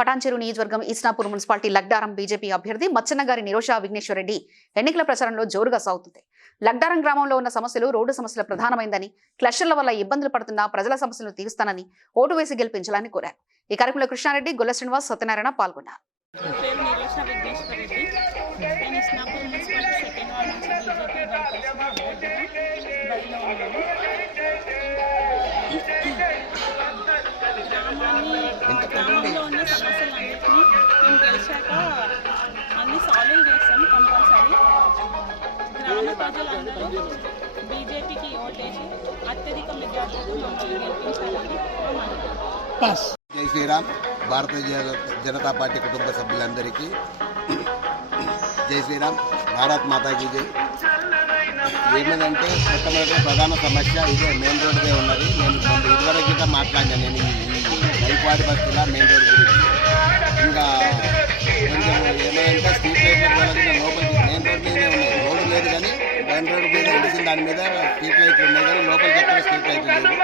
పటాన్చెరు నియోజకవర్గం ఈస్నాపూర్ municipality Lagdaram BJP అభ్యర్థి మచ్చన్నగారి నిరోషా విఘ్నేశ్వర్ రెడ్డి ఎన్నికల ప్రచారంలో జోరుగా సాగుతుంది. లగ్డారం గ్రామంలో ఉన్న సమస్యలు రోడ్డు సమస్యల ప్రధానమైందని, క్లస్టర్ల వల్ల ఇబ్బందులు పడుతున్న ప్రజల సమస్యలను తీరుస్తానని ఓటు వేసి గెలిపించాలని కోరారు. ఈ కార్యక్రమంలో కృష్ణారెడ్డి, గొల్ల శ్రీనివాస్, సత్యనారాయణ పాల్గొన్నారు. గ్రామంలో ఉన్న సమస్యలన్నింటినీ మేము గెలిచాక అన్ని సాల్వ్ చేస్తాం కంపల్సరీ. గ్రామ ప్రజలందరూ బీజేపీకి ఓటేసి అత్యధిక మెజార్టీతో మమ్మల్ని గెలిపించాలని జై శ్రీరామ్. భారతీయ జనతా పార్టీ కుటుంబ సభ్యులందరికీ జై శ్రీరామ్. భారత్ మాతాకి జై. ఏమిటంటే మొట్టమొదటి ప్రధాన సమస్య ఇదే, మెయిన్ రోడ్డుదే ఉన్నది. నేను ఇదివరకు మాట్లాడినాను నేను ఈ నైపాడి బస్సుల మెయిన్ రోడ్ గురించి. ఇంకా కొంచెం ఏమైనా స్ట్రీట్ లైట్ల వాళ్ళకి లోపలికి మెయిన్ రోడ్ మీదే ఉన్నాయి, రోడ్డు లేదు కానీ మెయిన్ రోడ్ మీద తెలిసిన దాని మీద స్ట్రీట్ లైట్లు ఉన్నాయి కానీ లోపలికి ఎక్కడ స్ట్రీట్ లైట్లు లేవు.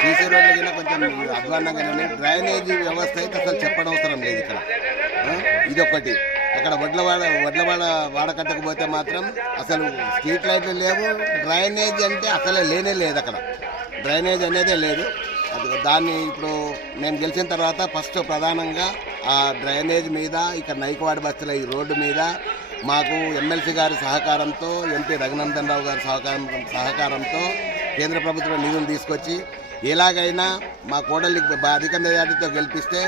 సీసీ రోడ్ల కింద కొంచెం అధ్వాన్నంగానే ఉన్నాయి. డ్రైనేజీ వ్యవస్థ అయితే అసలు చెప్పనవసరం లేదు ఇక్కడ. ఇదొకటి. అక్కడ వడ్లవాడ వాడకట్టకపోతే మాత్రం అసలు స్ట్రీట్ లైట్లు లేవు, డ్రైనేజ్ అంటే అసలే లేనే లేదు. అక్కడ డ్రైనేజ్ అనేదే లేదు. దాన్ని ఇప్పుడు నేను గెలిచిన తర్వాత ఫస్ట్ ప్రధానంగా ఆ డ్రైనేజ్ మీద, ఇక్కడ నైకవాడ బస్సుల ఈ రోడ్డు మీద మాకు ఎమ్మెల్సీ గారి సహకారంతో, ఎంపీ రఘునందన్ రావు గారి సహకారంతో కేంద్ర ప్రభుత్వం నిధులు తీసుకొచ్చి ఎలాగైనా మా కోడలికి అధిక మెజార్టీతో గెలిపిస్తే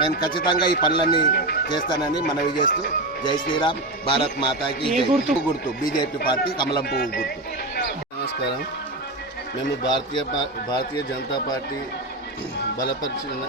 నేను ఖచ్చితంగా ఈ పనులన్నీ చేస్తానని మనవి చేస్తూ జై శ్రీరామ్. భారత్ మాతాకి గుర్తు బీజేపీ పార్టీ కమలం పువ్వు గుర్తు. నమస్కారం. మేము భారతీయ జనతా పార్టీ బలపరిచిన